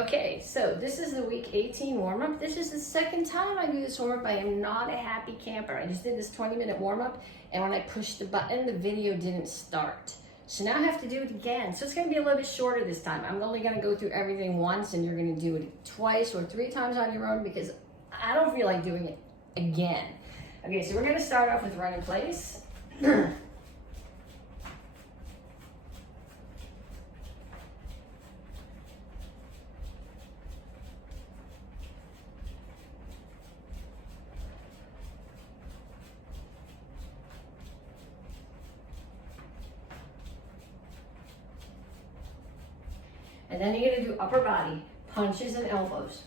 Okay, so this is the week 18 warm-up. This is the second time I do this warm-up. I am not a happy camper. I just did this 20-minute warm-up, and when I pushed the button, the video didn't start. So now I have to do it again. So it's gonna be a little bit shorter this time. I'm only gonna go through everything once, and you're gonna do it twice or 3 times on your own because I don't feel like doing it again. Okay, so we're gonna start off with run in place. And then you're gonna do upper body, punches and elbows.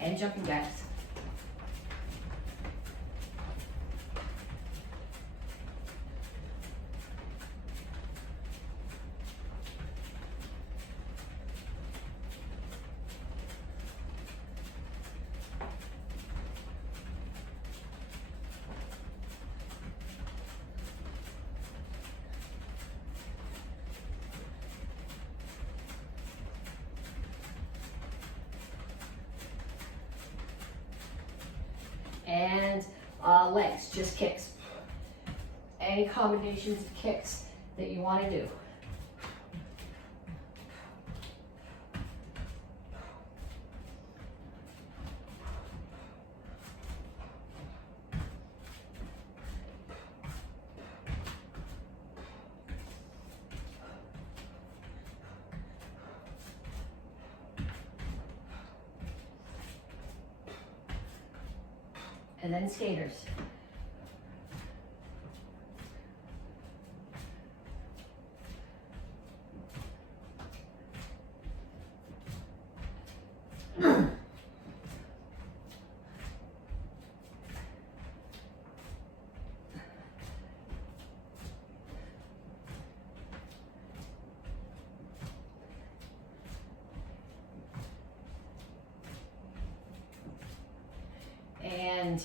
And jumping jacks. And legs, just kicks. Any combinations of kicks that you want to do. And then skaters. And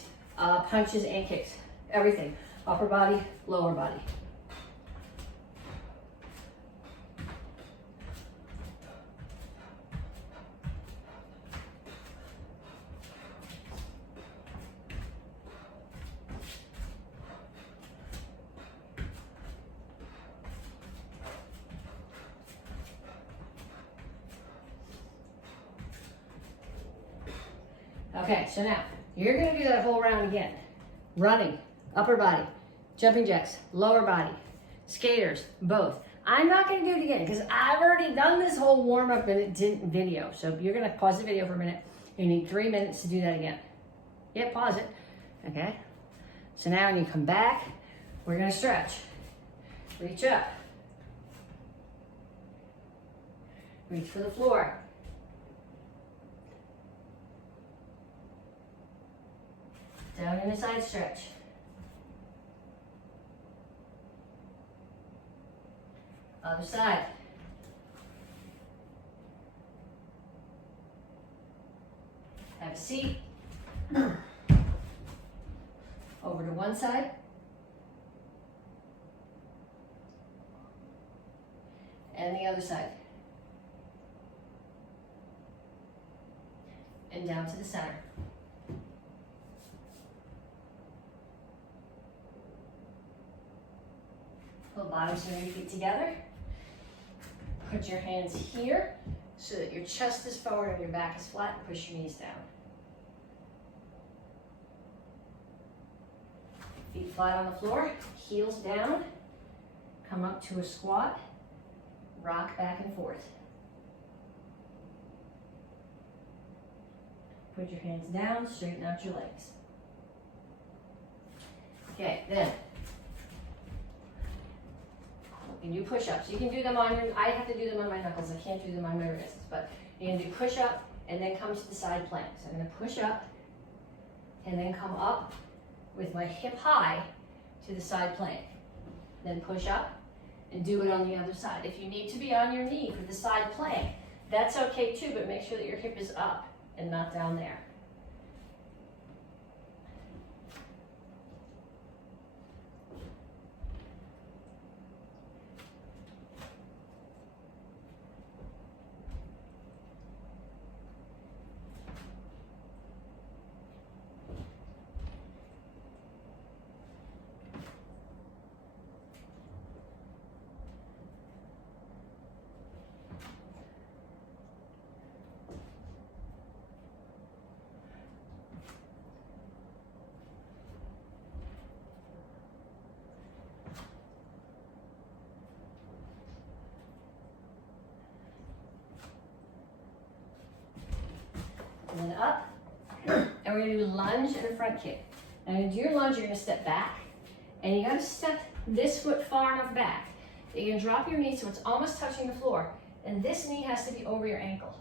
punches and kicks, everything. Upper body, lower body. Okay, so now you're gonna do that whole round again. Running, upper body, jumping jacks, lower body, skaters, both. I'm not gonna do it again because I've already done this whole warm up and it didn't video. So you're gonna pause the video for a minute. You need 3 minutes to do that again. Yeah, pause it, okay? So now when you come back, we're gonna stretch. Reach up. Reach for the floor. Down in a side stretch. Other side. Have a seat. Over to one side. And the other side. And down to the center. Pull bottoms and your feet together. Put your hands here so that your chest is forward and your back is flat. And push your knees down. Feet flat on the floor, heels down. Come up to a squat. Rock back and forth. Put your hands down, straighten out your legs. Okay, then you can do push-ups. You can do them on your, I have to do them on my knuckles. I can't do them on my wrists, but you can do push-up and then come to the side plank. So I'm gonna push up and then come up with my hip high to the side plank. Then push up and do it on the other side. If you need to be on your knee for the side plank, that's okay too, but make sure that your hip is up and not down there. And then up, and we're gonna do lunge and a front kick. Now to do your lunge, you're gonna step back, and you gotta step this foot far enough back that you can drop your knee so it's almost touching the floor, and this knee has to be over your ankle.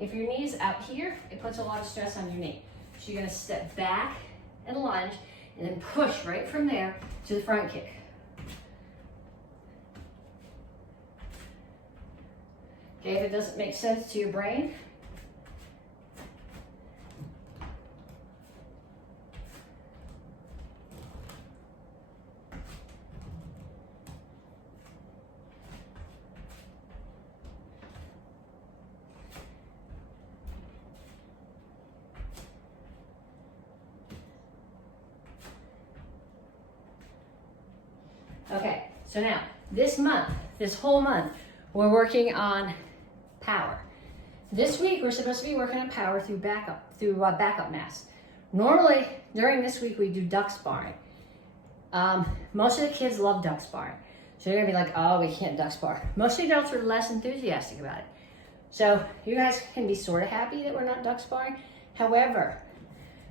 If your knee is out here, it puts a lot of stress on your knee. So you're gonna step back and lunge, and then push right from there to the front kick. Okay, if it doesn't make sense to your brain, okay, so now, this whole month, we're working on power. This week, we're supposed to be working on power through backup mass. Normally, during this week, we do duck sparring. Most of the kids love duck sparring. So you're gonna be like, oh, we can't duck spar. Most of the adults are less enthusiastic about it. So you guys can be sort of happy that we're not duck sparring. However,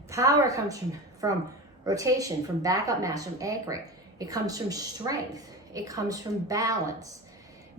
power comes from rotation, from backup mass, from anchoring. It comes from strength. It comes from balance.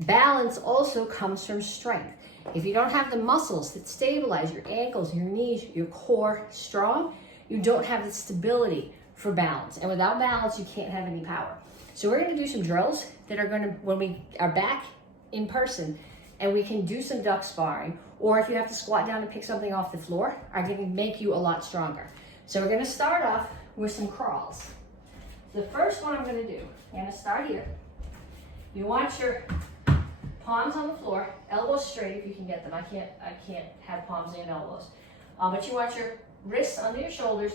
Balance also comes from strength. If you don't have the muscles that stabilize your ankles, your knees, your core strong, you don't have the stability for balance. And without balance, you can't have any power. So we're gonna do some drills that are gonna, when we are back in person, and we can do some duck sparring, or if you have to squat down and pick something off the floor, are gonna make you a lot stronger. So we're gonna start off with some crawls. The first one I'm gonna do, I'm gonna start here. You want your palms on the floor, elbows straight if you can get them. I can't have palms and elbows. But you want your wrists under your shoulders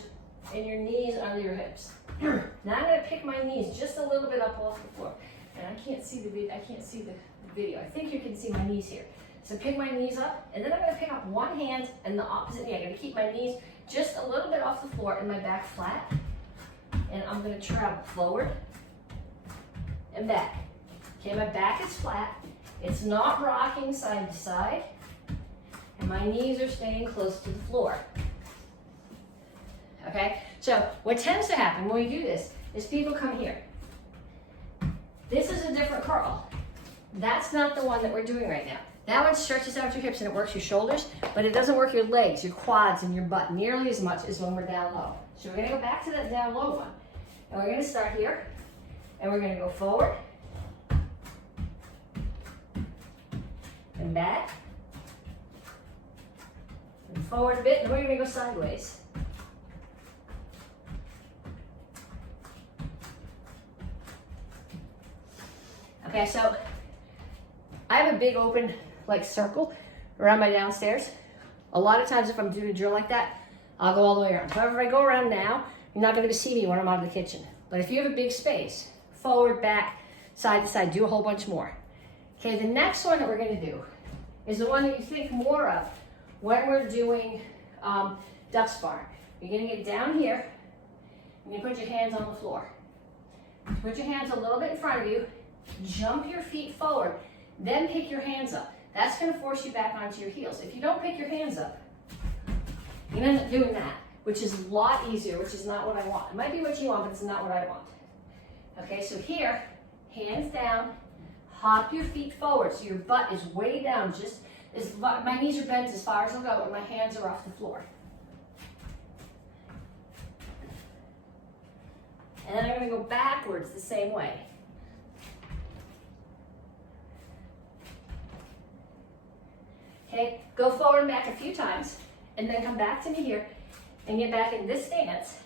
and your knees under your hips. Now I'm gonna pick my knees just a little bit up off the floor. And I can't see the video. I think you can see my knees here. So pick my knees up, and then I'm gonna pick up one hand and the opposite knee. I'm gonna keep my knees just a little bit off the floor and my back flat. And I'm gonna travel forward and back. Okay, my back is flat. It's not rocking side to side. And my knees are staying close to the floor. Okay, so what tends to happen when we do this is people come here. This is a different curl. That's not the one that we're doing right now. That one stretches out your hips and it works your shoulders, but it doesn't work your legs, your quads, and your butt nearly as much as when we're down low. So we're gonna go back to that down low one. And we're gonna start here, and we're gonna go forward, and back, and forward a bit, and we're gonna go sideways. Okay, so I have a big open like circle around my downstairs. A lot of times if I'm doing a drill like that, I'll go all the way around. However, if I go around now, you're not gonna see me when I'm out of the kitchen. But if you have a big space, forward, back, side to side, do a whole bunch more. Okay, the next one that we're gonna do is the one that you think more of when we're doing duck sparring. You're gonna get down here, and you put your hands on the floor. Put your hands a little bit in front of you, jump your feet forward, then pick your hands up. That's gonna force you back onto your heels. If you don't pick your hands up, you're gonna end up doing that, which is a lot easier, which is not what I want. It might be what you want, but it's not what I want. Okay, so here, hands down, hop your feet forward so your butt is way down, just as my knees are bent as far as they'll go, and my hands are off the floor. gonna go backwards the same way. Okay, go forward and back a few times, and then come back to me here, and get back in this stance.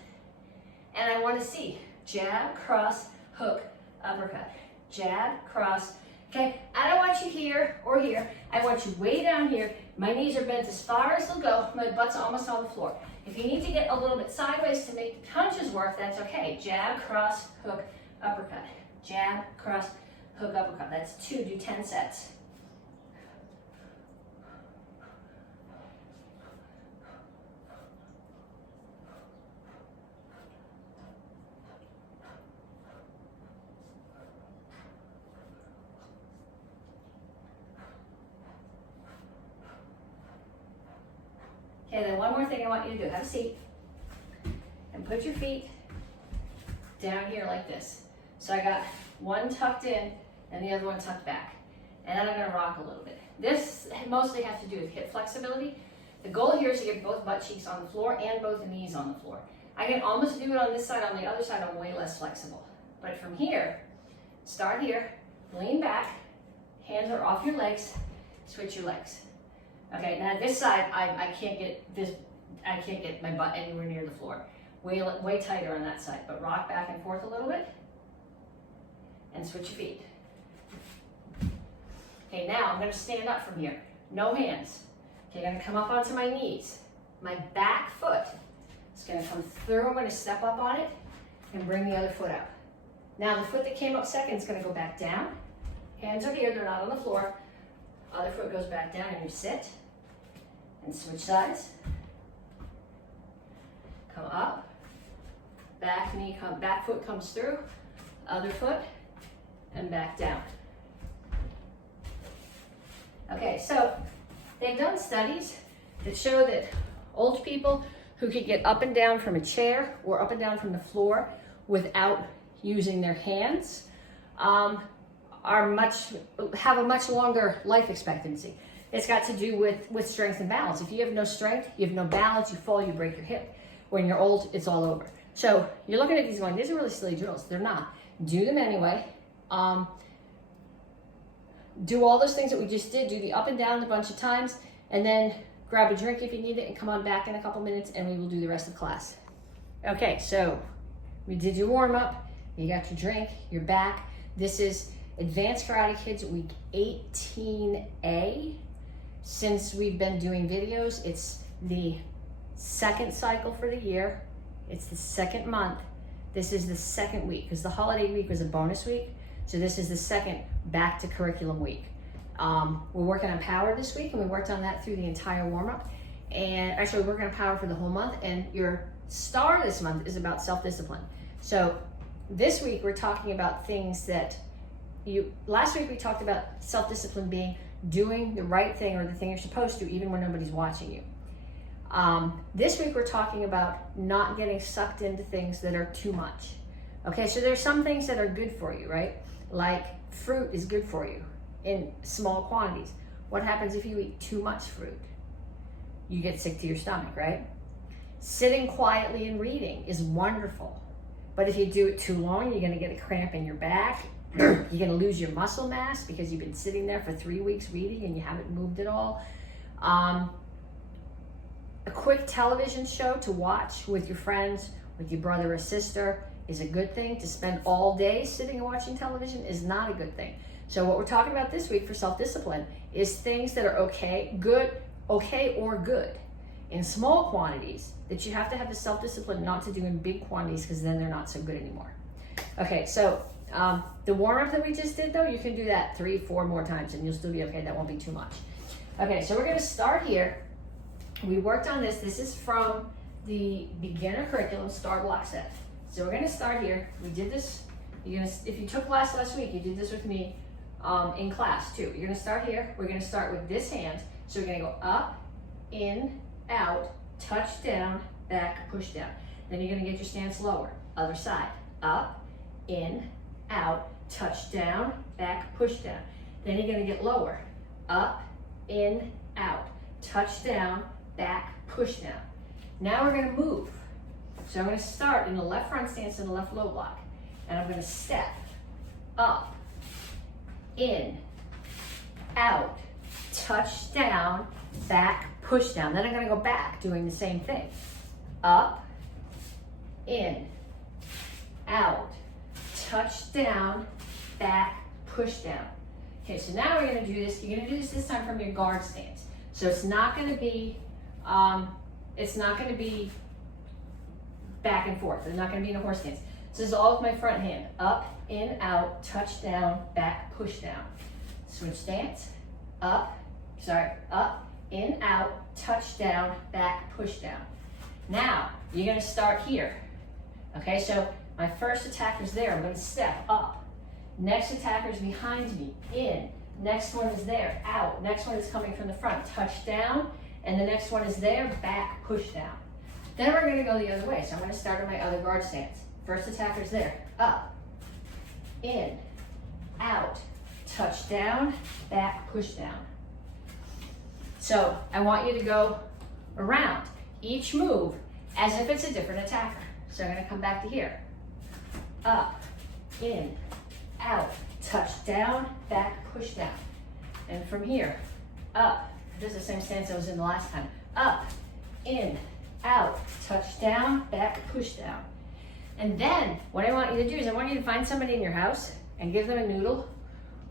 And I wanna see jab, cross, hook, uppercut. Jab, cross. Okay, I don't want you here or here. I want you way down here. My knees are bent as far as they'll go. My butt's almost on the floor. If you need to get a little bit sideways to make the punches work, that's okay. Jab, cross, hook, uppercut. Jab, cross, hook, uppercut. That's 2, do 10 sets. Okay, then one more thing I want you to do. Have a seat and put your feet down here like this. So I got one tucked in and the other one tucked back. And then I'm gonna rock a little bit. This mostly has to do with hip flexibility. The goal here is to get both butt cheeks on the floor and both knees on the floor. I can almost do it on this side, on the other side I'm way less flexible. But from here, start here, lean back, hands are off your legs, switch your legs. Okay, now this side, I can't get my butt anywhere near the floor. Way tighter on that side, but rock back and forth a little bit and switch your feet. Okay, now I'm gonna stand up from here. No hands. Okay, I'm gonna come up onto my knees. My back foot is gonna come through. I'm gonna step up on it and bring the other foot up. Now the foot that came up second is gonna go back down. Hands are here, they're not on the floor. Other foot goes back down and you sit. And switch sides. Come up. Back knee, back foot comes through. Other foot, and back down. Okay, so they've done studies that show that old people who could get up and down from a chair or up and down from the floor without using their hands have a much longer life expectancy. It's got to do with strength and balance. If you have no strength, you have no balance, you fall, you break your hip. When you're old, it's all over. So you're looking at these going, these are really silly drills. They're not. Do them anyway. Do all those things that we just did. Do the up and down a bunch of times, and then grab a drink if you need it, and come on back in a couple minutes, and we will do the rest of class. Okay, so we did your warm up. You got your drink. You're back. This is Advanced Karate Kids Week 18A. Since we've been doing videos, it's the second cycle for the year. It's the second month. This is the second week because the holiday week was a bonus week. So this is the second back to curriculum week. We're working on power this week, and we worked on that through the entire warm-up. And actually, we're working on power for the whole month. And your star this month is about self-discipline. So this week, we're talking about things that last week we talked about self-discipline being doing the right thing or the thing you're supposed to, even when nobody's watching you. This week we're talking about not getting sucked into things that are too much. Okay, so there's some things that are good for you, right? Like fruit is good for you in small quantities. What happens if you eat too much fruit? You get sick to your stomach, right? Sitting quietly and reading is wonderful. But if you do it too long, you're gonna get a cramp in your back. You're gonna lose your muscle mass because you've been sitting there for 3 weeks reading and you haven't moved at all. A quick television show to watch with your friends, with your brother or sister is a good thing. To spend all day sitting and watching television is not a good thing. So what we're talking about this week for self-discipline is things that are okay or good in small quantities that you have to have the self-discipline not to do in big quantities because then they're not so good anymore. Okay, so the warm-up that we just did though, you can do that 3-4 more times and you'll still be okay. That won't be too much. Okay, so we're gonna start here. We worked on this. This is from the beginner curriculum star block set. So we're gonna start here. We did this, if you took class last week, you did this with me in class too. You're gonna start here. We're gonna start with this hand. So we're gonna go up, in, out, touch down, back, push down. Then you're gonna get your stance lower. Other side, up, in, out, touch down, back, push down. Then you're gonna get lower. Up, in, out, touch down, back, push down. Now we're gonna move. So I'm gonna start in the left front stance and the left low block. and I'm gonna step up, in, out, touch down, back, push down. Then I'm gonna go back doing the same thing. Up, in, out, touch down, back, push down. Okay, so now we're gonna do this. You're gonna do this time from your guard stance. So it's not gonna be back and forth. It's not gonna be in a horse stance. So this is all with my front hand. Up, in, out, touch down, back, push down. Switch stance. Up, in, out, touch down, back, push down. Now, you're gonna start here. Okay, so my first attacker's there. I'm gonna step up. Next attacker's behind me, in. Next one is there, out. Next one is coming from the front, touch down. And the next one is there, back, push down. Then we're gonna go the other way. So I'm gonna start on my other guard stance. First attacker's there, up, in, out, touch down, back, push down. So I want you to go around each move as if it's a different attacker. So I'm gonna come back to here. Up, in, out, touch down, back, push down. And from here, up, this is the same stance I was in the last time. Up, in, out, touch down, back, push down. And then what I want you to do is I want you to find somebody in your house and give them a noodle,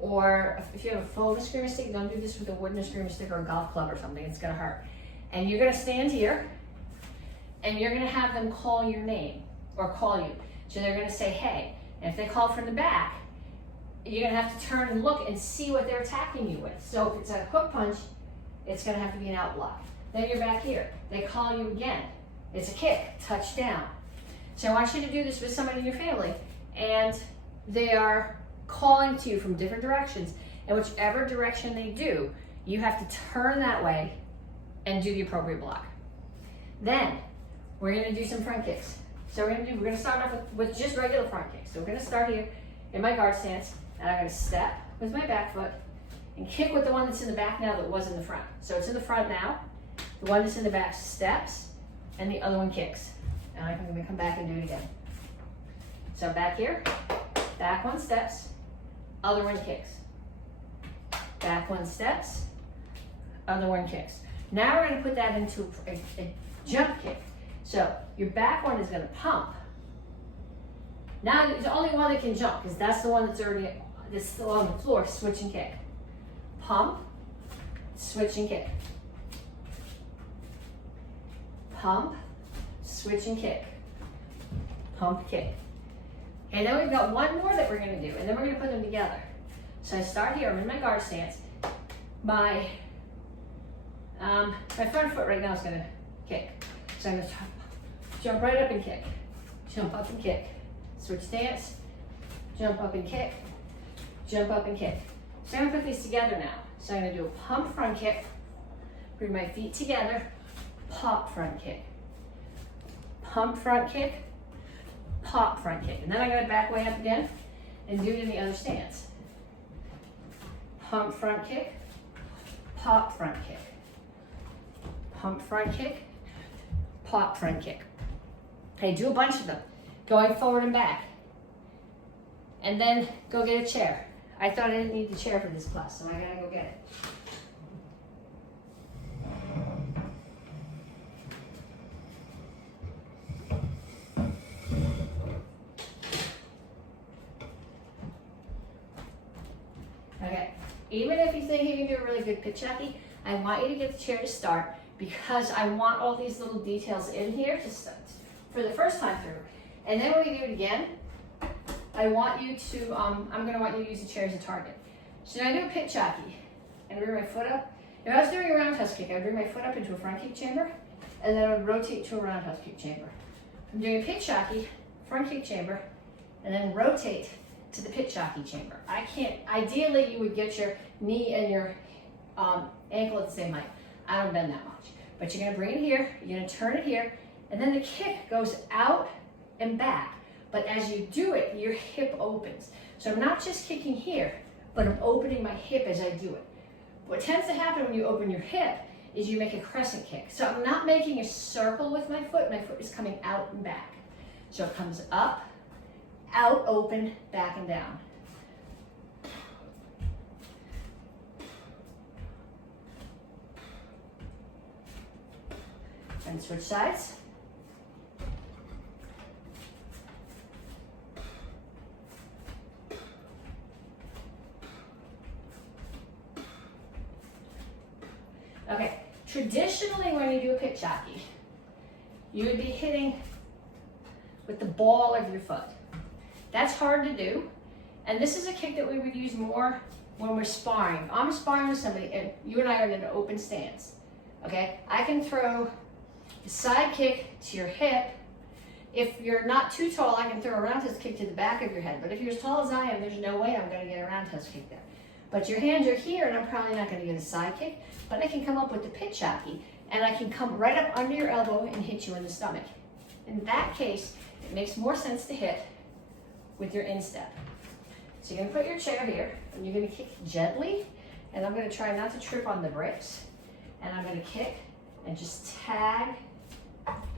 or if you have a foam screamer stick, don't do this with a wooden screamer stick or a golf club or something, it's gonna hurt. And you're gonna stand here and you're gonna have them call your name or call you. So they're gonna say, hey, and if they call from the back, you're gonna have to turn and look and see what they're attacking you with. So if it's a hook punch, it's gonna have to be an out block. Then you're back here, they call you again. It's a kick, touch down. So I want you to do this with somebody in your family, and they are calling to you from different directions, and whichever direction they do, you have to turn that way and do the appropriate block. Then we're gonna do some front kicks. So we're gonna start off with just regular front kicks. So we're gonna start here in my guard stance, and I'm gonna step with my back foot and kick with the one that's in the back now that was in the front. So it's in the front now, the one that's in the back steps, and the other one kicks. And I'm gonna come back and do it again. So back here, back one steps, other one kicks. Back one steps, other one kicks. Now we're gonna put that into a jump kick. So your back one is gonna pump. Now there's only one that can jump, because that's the one that's still on the floor, switch and kick. Pump, switch and kick. Pump, switch and kick. Pump, kick. And then we've got one more that we're gonna do, and then we're gonna put them together. So I start here, I'm in my guard stance. My front foot right now is gonna kick. So I'm gonna jump right up and kick. Jump up and kick. Switch stance, jump up and kick, jump up and kick. So I'm gonna put these together now. So I'm gonna do a pump front kick, bring my feet together, pop front kick. Pump front kick, pop front kick. And then I'm gonna back way up again and do it in the other stance. Pump front kick, pop front kick. Pump front kick, pop front kick. Okay, do a bunch of them, going forward and back. And then go get a chair. I thought I didn't need the chair for this class, so I gotta go get it. Okay, even if you think you can do a really good pitch jockey, I want you to get the chair to start, because I want all these little details in here to start for the first time through. And then when we do it again, I want you to, I'm gonna want you to use the chair as a target. So now I do a pitch jockey, and I bring my foot up. If I was doing a roundhouse kick, I would bring my foot up into a front kick chamber, and then I would rotate to a roundhouse kick chamber. I'm doing a pitch jockey, front kick chamber, and then rotate to the pitch jockey chamber. I can't, ideally you would get your knee and your ankle at the same height. I don't bend that much. But you're gonna bring it here, you're gonna turn it here, and then the kick goes out and back. But as you do it, your hip opens. So I'm not just kicking here, but I'm opening my hip as I do it. What tends to happen when you open your hip is you make a crescent kick. So I'm not making a circle with my foot is coming out and back. So it comes up, out, open, back and down. And switch sides. Okay, traditionally when you do a pitch hockey, you would be hitting with the ball of your foot. That's hard to do, and this is a kick that we would use more when we're sparring. If I'm sparring with somebody and you and I are in an open stance, okay? I can throw the side kick to your hip. If you're not too tall, I can throw a roundhouse kick to the back of your head, but if you're as tall as I am, there's no way I'm gonna get a roundhouse kick there. But your hands are here, and I'm probably not gonna get a side kick, but I can come up with the pitch hockey, and I can come right up under your elbow and hit you in the stomach. In that case, it makes more sense to hit with your instep. So you're gonna put your chair here, and you're gonna kick gently, and I'm gonna try not to trip on the bricks, and I'm gonna kick and just tag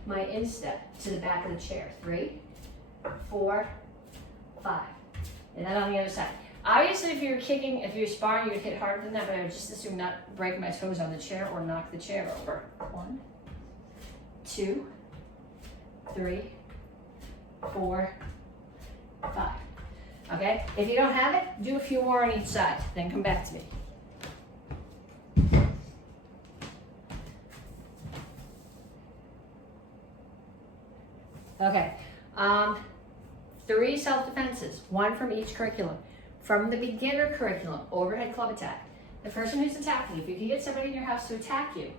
my instep to the back of the chair. 3, 4, 5. And then on the other side. Obviously, if you're kicking, if you're sparring, you would hit harder than that, but I would just assume not break my toes on the chair or knock the chair over. 1, 2, 3, 4, 5. Okay? If you don't have it, do a few more on each side, then come back to me. Okay. 3 self-defenses, 1 from each curriculum. From the beginner curriculum, overhead club attack. The person who's attacking, if you can get somebody in your house to attack you,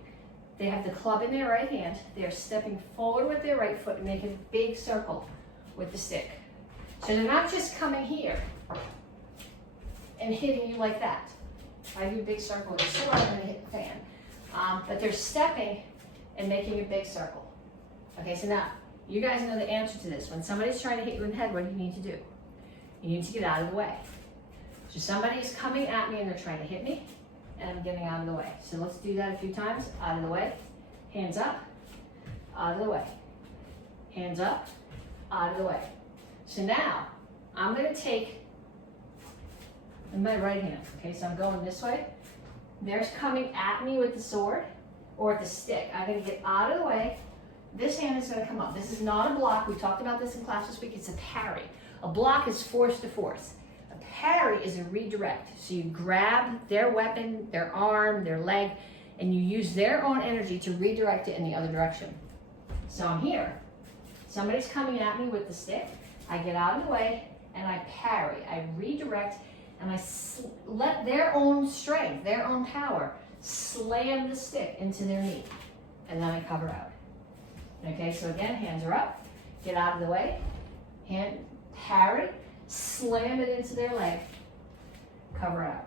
they have the club in their right hand, they are stepping forward with their right foot and making a big circle with the stick. So they're not just coming here and hitting you like that. I do a big circle with the sword, I'm gonna hit the fan. But they're stepping and making a big circle. Okay, so now, you guys know the answer to this. When somebody's trying to hit you in the head, what do you need to do? You need to get out of the way. So somebody's coming at me and they're trying to hit me, and I'm getting out of the way. So let's do that a few times. Out of the way, hands up, out of the way. Hands up, out of the way. So now, I'm gonna take in my right hand, okay? So I'm going this way. They're coming at me with the sword or with the stick. I'm gonna get out of the way. This hand is gonna come up. This is not a block. We talked about this in class this week. It's a parry. A block is force to force. A parry is a redirect. So you grab their weapon, their arm, their leg, and you use their own energy to redirect it in the other direction. So I'm here. Somebody's coming at me with the stick. I get out of the way and I parry. I redirect and I let their own strength, their own power, slam the stick into their knee. And then I cover out. Okay, so again, hands are up, get out of the way, hand, parry, slam it into their leg, cover out.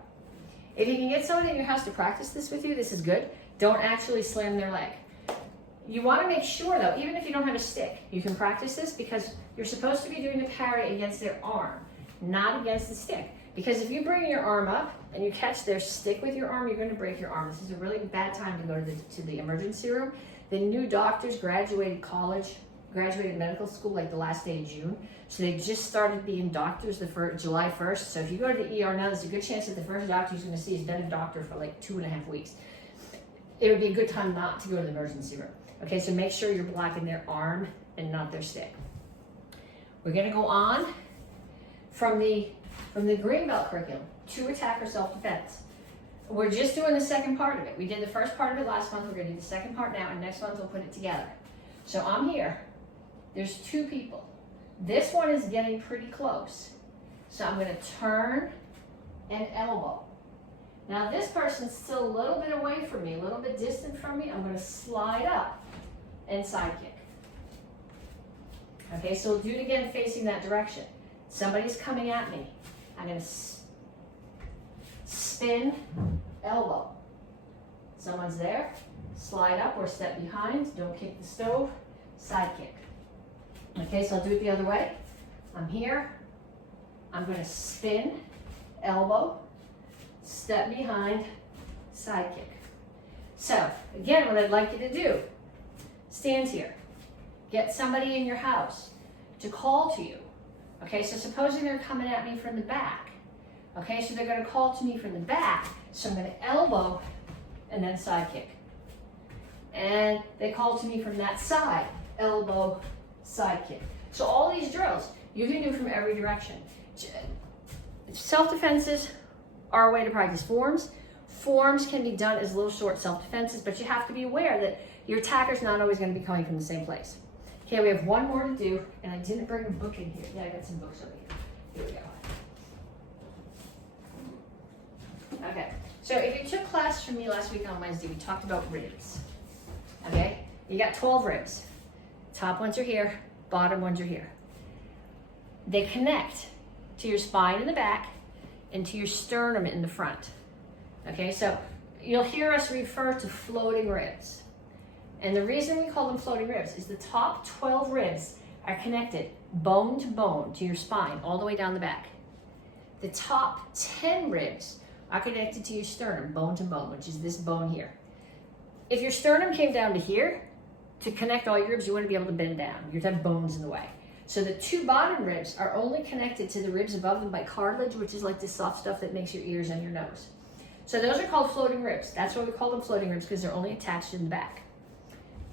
If you can get someone in your house to practice this with you, this is good. Don't actually slam their leg. You want to make sure though, even if you don't have a stick, you can practice this because you're supposed to be doing the parry against their arm, not against the stick. Because if you bring your arm up and you catch their stick with your arm, you're going to break your arm. This is a really bad time to go to the emergency room. The new doctors graduated college, graduated medical school like the last day of June. So they just started being doctors July 1st. So if you go to the ER now, there's a good chance that the first doctor you're going to see has been a doctor for like 2.5 weeks. It would be a good time not to go to the emergency room. Okay, so make sure you're blocking their arm and not their stick. We're going to go on from the green belt curriculum to attack or self-defense. We're just doing the second part of it. We did the first part of it last month. We're going to do the second part now, and next month we'll put it together. So I'm here. There's 2 people. This one is getting pretty close. So I'm going to turn and elbow. Now this person's still a little bit away from me, a little bit distant from me. I'm going to slide up and side kick. Okay, so we'll do it again facing that direction. Somebody's coming at me. I'm going to spin, elbow. Someone's there, slide up or step behind, don't kick the stove, side kick. Okay, so I'll do it the other way. I'm here, I'm going to spin, elbow, step behind, side kick. So, again, what I'd like you to do, stand here, get somebody in your house to call to you. Okay, so supposing they're coming at me from the back. Okay, so they're gonna call to me from the back. So I'm gonna elbow and then side kick. And they call to me from that side, elbow, side kick. So all these drills, you can do from every direction. Self-defenses are a way to practice forms. Forms can be done as little short self-defenses, but you have to be aware that your attacker's not always going to be coming from the same place. Okay, we have one more to do, and I didn't bring a book in here. Yeah, I got some books over here. Here we go. Okay, so if you took class from me last week on Wednesday, we talked about ribs. Okay, you got 12 ribs. Top ones are here, bottom ones are here. They connect to your spine in the back and to your sternum in the front. Okay, so you'll hear us refer to floating ribs. And the reason we call them floating ribs is the top 12 ribs are connected bone to your spine all the way down the back. The top 10 ribs are connected to your sternum, bone to bone, which is this bone here. If your sternum came down to here, to connect all your ribs, you wouldn't be able to bend down. You'd have bones in the way. So the two bottom ribs are only connected to the ribs above them by cartilage, which is like the soft stuff that makes your ears and your nose. So those are called floating ribs. That's why we call them floating ribs, because they're only attached in the back.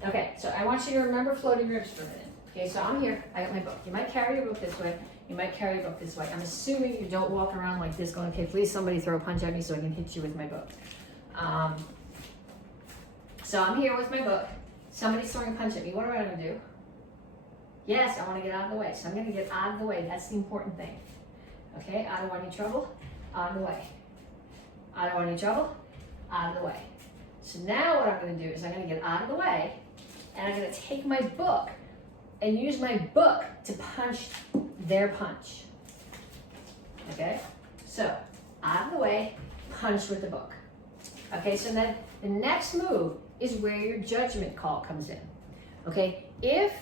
Okay, so I want you to remember floating ribs for a minute. Okay, so I'm here, I got my book. You might carry your book this way, you might carry your book this way. I'm assuming you don't walk around like this going, okay, please somebody throw a punch at me so I can hit you with my book. So I'm here with my book. Somebody's throwing a punch at me. What am I gonna do? Yes, I wanna get out of the way. So I'm gonna get out of the way. That's the important thing. Okay, I don't want any trouble, out of the way. I don't want any trouble, out of the way. So now what I'm gonna do is I'm gonna get out of the way and I'm gonna take my book and use my book to punch their punch. Okay, so out of the way, punch with the book. Okay, so then the next move is where your judgment call comes in. Okay, if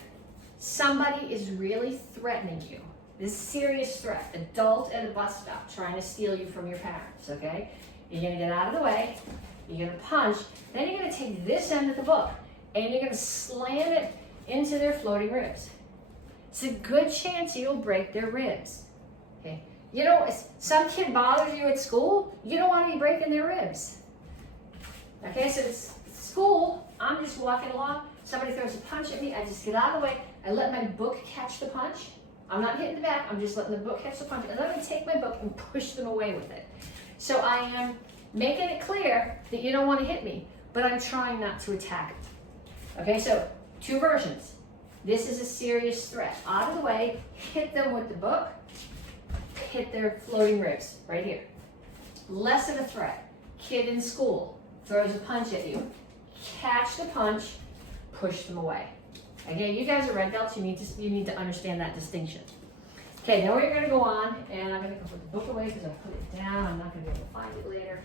somebody is really threatening you, this serious threat, adult at a bus stop trying to steal you from your parents, okay? You're gonna get out of the way, you're gonna punch, then you're gonna take this end of the book and you're gonna slam it into their floating ribs. It's a good chance you'll break their ribs, okay? You know, if some kid bothers you at school, you don't wanna be breaking their ribs. Okay, so it's school, I'm just walking along, somebody throws a punch at me, I just get out of the way, I let my book catch the punch. I'm not hitting the back, I'm just letting the book catch the punch, and then I take my book and push them away with it. So I am making it clear that you don't want to hit me, but I'm trying not to attack it. Okay, so two versions. This is a serious threat. Out of the way, hit them with the book, hit their floating ribs, right here. Less of a threat. Kid in school throws a punch at you, catch the punch, push them away. Again, you guys are red belts, you need to understand that distinction. Okay, now we're gonna go on, and I'm gonna go put the book away because I put it down, I'm not gonna be able to find it later.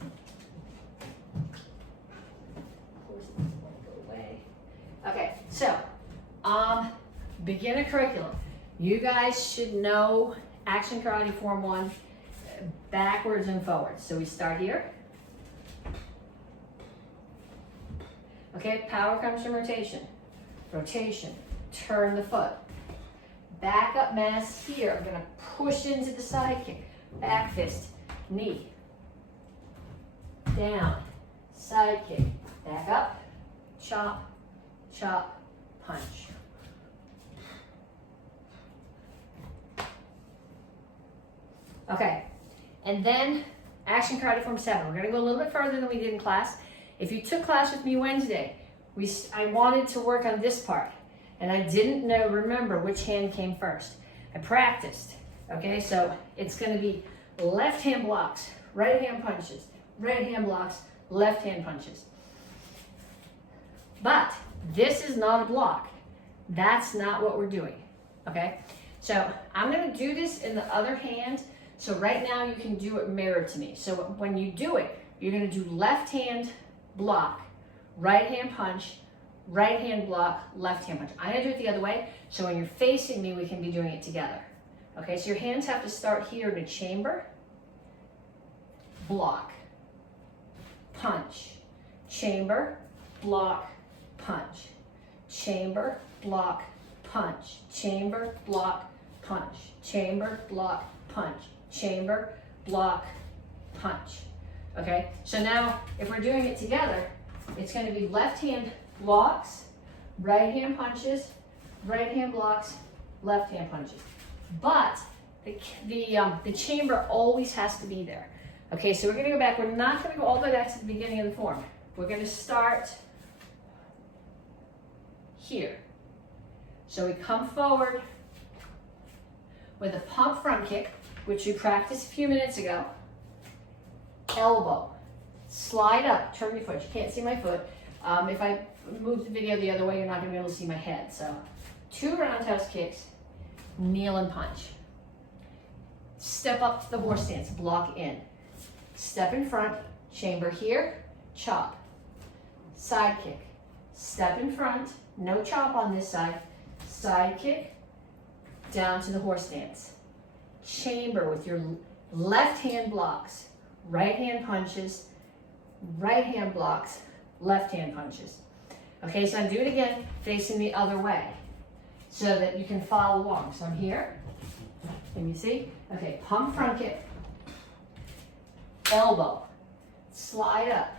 Of course, it doesn't want to go away. Okay, so, beginner curriculum. You guys should know Action Karate Form 1 backwards and forwards. So we start here. Okay, power comes from rotation. Rotation, turn the foot. Back up mass here. I'm gonna push into the side kick. Back fist, knee. Down, side kick. Back up, chop, chop, punch. Okay, and then Action Karate Form 7. We're gonna go a little bit further than we did in class. If you took class with me Wednesday, I wanted to work on this part, and I didn't remember which hand came first. I practiced, okay? So it's gonna be left hand blocks, right hand punches, right hand blocks, left hand punches. But this is not a block. That's not what we're doing, okay? So I'm gonna do this in the other hand. So right now you can do it mirrored to me. So when you do it, you're gonna do left hand block, right hand punch, right hand block, left hand punch. I'm gonna do it the other way, so when you're facing me, we can be doing it together. Okay, so your hands have to start here in a chamber, block, punch, chamber, block, punch, chamber, block, punch, chamber, block, punch, chamber, block, punch, chamber, block, punch. Okay, so now if we're doing it together, it's going to be left hand blocks, right hand punches, right hand blocks, left hand punches. But the chamber always has to be there. Okay, so we're going to go back. We're not going to go all the way back to the beginning of the form. We're going to start here. So we come forward with a pump front kick, which we practiced a few minutes ago. Elbow, slide up, turn your foot. You can't see my foot. If I move the video the other way, you're not going to be able to see my head. So 2 roundhouse kicks, kneel and punch. Step up to the horse stance, block in. Step in front, chamber here, chop. Side kick, step in front, no chop on this side. Side kick, down to the horse stance. Chamber with your left hand blocks, right hand punches, right hand blocks, left hand punches. Okay, so I'm doing it again, facing the other way, so that you can follow along. So I'm here, can you see? Okay, pump front kick, elbow, slide up,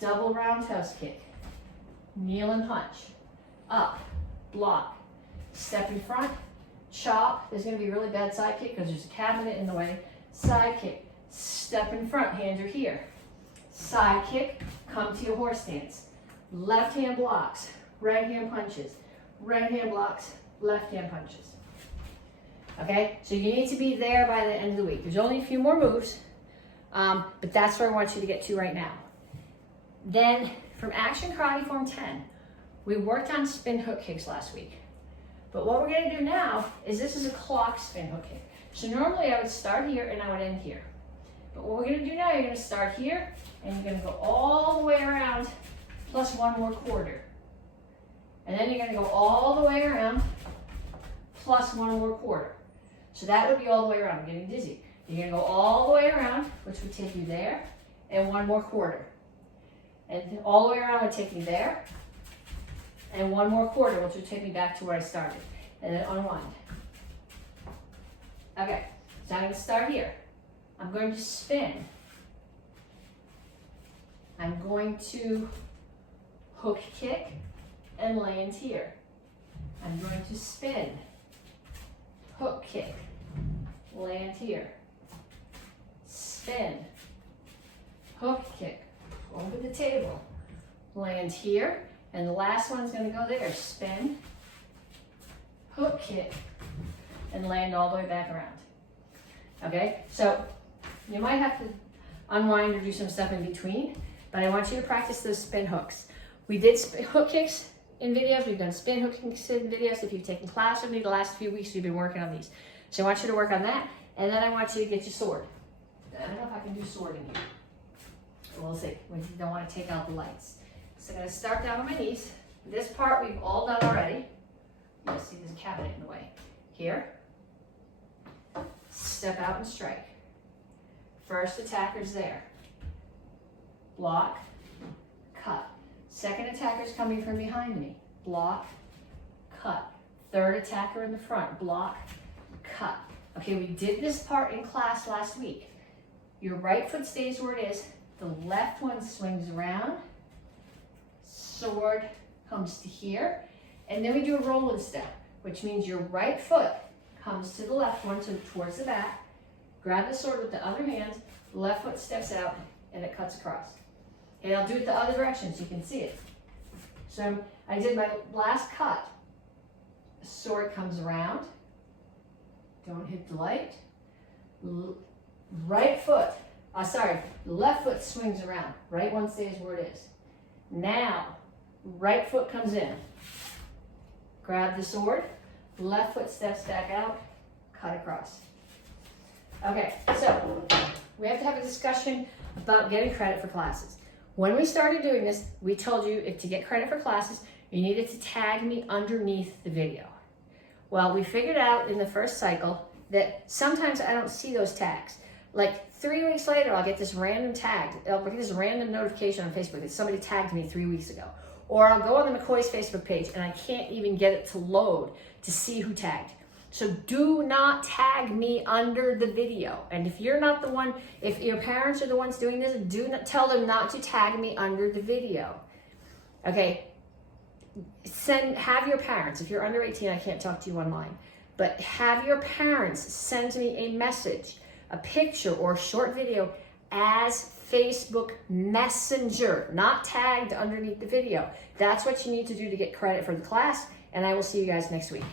double roundhouse kick, kneel and punch, up, block, step in front, chop. There's going to be a really bad side kick because there's a cabinet in the way. Side kick, step in front, hands are here. Side kick, come to your horse stance. Left hand blocks, right hand punches, right hand blocks, left hand punches. Okay, so you need to be there by the end of the week. There's only a few more moves, but that's where I want you to get to right now. Then from Action Karate Form 10, we worked on spin hook kicks last week. But what we're going to do now is this is a clock spin hook kick. So normally I would start here and I would end here. But what we're going to do now, you're going to start here and you're going to go all the way around plus 1 more quarter. And then you're going to go all the way around plus 1 more quarter. So that would be all the way around. I'm getting dizzy. You're going to go all the way around, which would take you there, and 1 more quarter. And all the way around would take me there, and 1 more quarter, which would take me back to where I started. And then unwind. Okay, so I'm going to start here. I'm going to spin. I'm going to hook kick and land here. I'm going to spin, hook kick, land here. Spin, hook kick, over the table, land here. And the last one's going to go there. Spin, hook kick, and land all the way back around. Okay, so you might have to unwind or do some stuff in between, but I want you to practice those spin hooks. We did hook kicks in videos. We've done spin hook kicks in videos. If you've taken class with me the last few weeks, we've been working on these. So I want you to work on that, and then I want you to get your sword. I don't know if I can do sword in here. We'll see. We don't want to take out the lights. So I'm going to start down on my knees. This part we've all done already. You'll see there's a cabinet in the way. Here. Step out and strike. First attacker's there. Block, cut. Second attacker's coming from behind me. Block, cut. Third attacker in the front. Block, cut. Okay, we did this part in class last week. Your right foot stays where it is. The left one swings around. Sword comes to here. And then we do a roll-in step, which means your right foot comes to the left one, so towards the back. Grab the sword with the other hand. Left foot steps out, and it cuts across. And I'll do it the other direction so you can see it. So I did my last cut. The sword comes around. Don't hit the light. Left foot swings around. Right one stays where it is. Now, right foot comes in. Grab the sword. Left foot steps back out. Cut across. Okay, so we have to have a discussion about getting credit for classes. When we started doing this, we told you if to get credit for classes, you needed to tag me underneath the video. Well, we figured out in the first cycle that sometimes I don't see those tags. Like 3 weeks later, I'll get this random tag. I'll get this random notification on Facebook that somebody tagged me 3 weeks ago. Or I'll go on the MAKOI's Facebook page and I can't even get it to load to see who tagged. So do not tag me under the video. And if you're not the one, if your parents are the ones doing this, do not tell them not to tag me under the video. Okay? Have your parents, if you're under 18, I can't talk to you online, but have your parents send me a message, a picture or a short video as Facebook Messenger, not tagged underneath the video. That's what you need to do to get credit for the class, and I will see you guys next week.